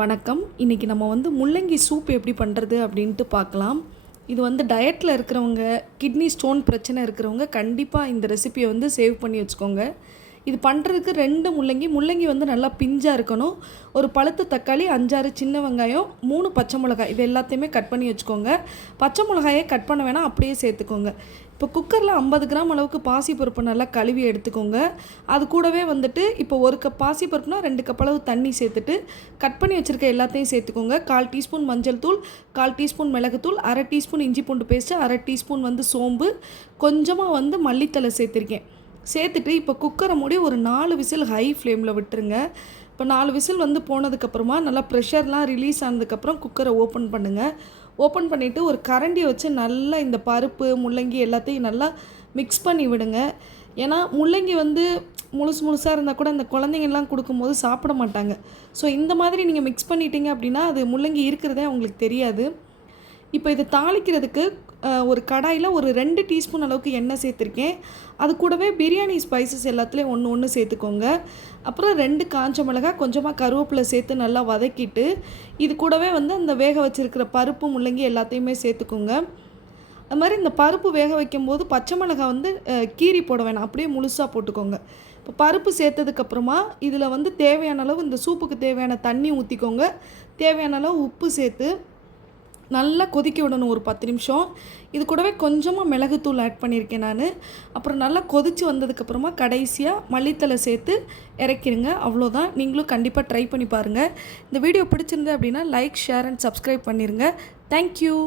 வணக்கம். இன்றைக்கி நம்ம முள்ளங்கி சூப் எப்படி பண்ணுறது அப்படின்ட்டு பார்க்கலாம். இது டயட்டில் இருக்கிறவங்க, கிட்னி ஸ்டோன் பிரச்சனை இருக்கிறவங்க கண்டிப்பாக இந்த ரெசிபியை சேவ் பண்ணி வச்சுக்கோங்க. இது பண்ணுறதுக்கு 2 முள்ளங்கி நல்லா பிஞ்சாக இருக்கணும். ஒரு பழுத்த தக்காளி, 5-6 சின்ன வெங்காயம், 3 பச்சை மிளகாய், இது எல்லாத்தையுமே கட் பண்ணி வச்சுக்கோங்க. பச்சை மிளகாயை கட் பண்ண வேணாம், அப்படியே சேர்த்துக்கோங்க. இப்போ குக்கரில் 50 கிராம் அளவுக்கு பாசிப்பருப்பு நல்லா கழுவி எடுத்துக்கோங்க. அது கூடவே இப்போ 1 கப் பாசிப்பருப்புனா 2 கப் அளவு தண்ணி சேர்த்துட்டு கட் பண்ணி வச்சுருக்க எல்லாத்தையும் சேர்த்துக்கோங்க. 1/4 டீஸ்பூன் மஞ்சள் தூள், 1/4 டீஸ்பூன் மிளகுத்தூள், 1/2 டீஸ்பூன் இஞ்சி பூண்டு பேஸ்ட்டு, 1/2 டீஸ்பூன் சோம்பு, கொஞ்சமாக மல்லித்தலை சேர்த்துருக்கேன். சேர்த்துட்டு இப்போ குக்கரை மூடி ஒரு 4 விசில் ஹை ஃப்ளேமில் விட்டுருங்க. இப்போ 4 விசில் போனதுக்கப்புறமா நல்லா ப்ரெஷர்லாம் ரிலீஸ் ஆனதுக்கப்புறம் குக்கரை ஓப்பன் பண்ணுங்கள். ஓப்பன் பண்ணிவிட்டு ஒரு கரண்டியை வச்சு நல்லா இந்த பருப்பு, முள்ளங்கி எல்லாத்தையும் நல்லா மிக்ஸ் பண்ணி விடுங்க. ஏன்னா முள்ளங்கி முழுசாக இருந்தால் கூட அந்த குழந்தைங்கள்லாம் கொடுக்கும்போது சாப்பிட மாட்டாங்க. ஸோ இந்த மாதிரி நீங்கள் மிக்ஸ் பண்ணிட்டீங்க அப்படின்னா அது முள்ளங்கி இருக்கிறதே அவங்களுக்கு தெரியாது. இப்போ இதை தாளிக்கிறதுக்கு ஒரு கடாயில் ஒரு 2 டீஸ்பூன் அளவுக்கு எண்ணெய் சேர்த்துருக்கேன். அது கூடவே பிரியாணி ஸ்பைசஸ் எல்லாத்துலேயும் ஒன்று சேர்த்துக்கோங்க. அப்புறம் 2 காஞ்ச மிளகாய், கொஞ்சமாக கருவேப்பிலை சேர்த்து நல்லா வதக்கிட்டு இது கூடவே அந்த வேக வச்சுருக்கிற பருப்பு, முள்ளங்கி எல்லாத்தையுமே சேர்த்துக்கோங்க. அது மாதிரி இந்த பருப்பு வேக வைக்கும்போது பச்சை மிளகாய் கீரி போட வேணாம், அப்படியே முழுசாக போட்டுக்கோங்க. இப்போ பருப்பு சேர்த்ததுக்கப்புறமா இதில் தேவையான அளவு இந்த சூப்புக்கு தேவையான தண்ணி ஊற்றிக்கோங்க. தேவையான அளவு உப்பு சேர்த்து நல்லா கொதிக்க விடணும் ஒரு 10 நிமிஷம். இது கூடவே கொஞ்சமாக மிளகுத்தூள் ஆட் பண்ணியிருக்கேன் நான். அப்புறம் நல்லா கொதித்து வந்ததுக்கப்புறமா கடைசியாக மல்லித்தலை சேர்த்து இறக்கிடுங்க. அவ்வளோதான். நீங்களும் கண்டிப்பாக ட்ரை பண்ணி பாருங்கள். இந்த வீடியோ பிடிச்சிருந்தது அப்படின்னா லைக், ஷேர் அண்ட் சப்ஸ்கிரைப் பண்ணிடுங்க. தேங்க்யூ.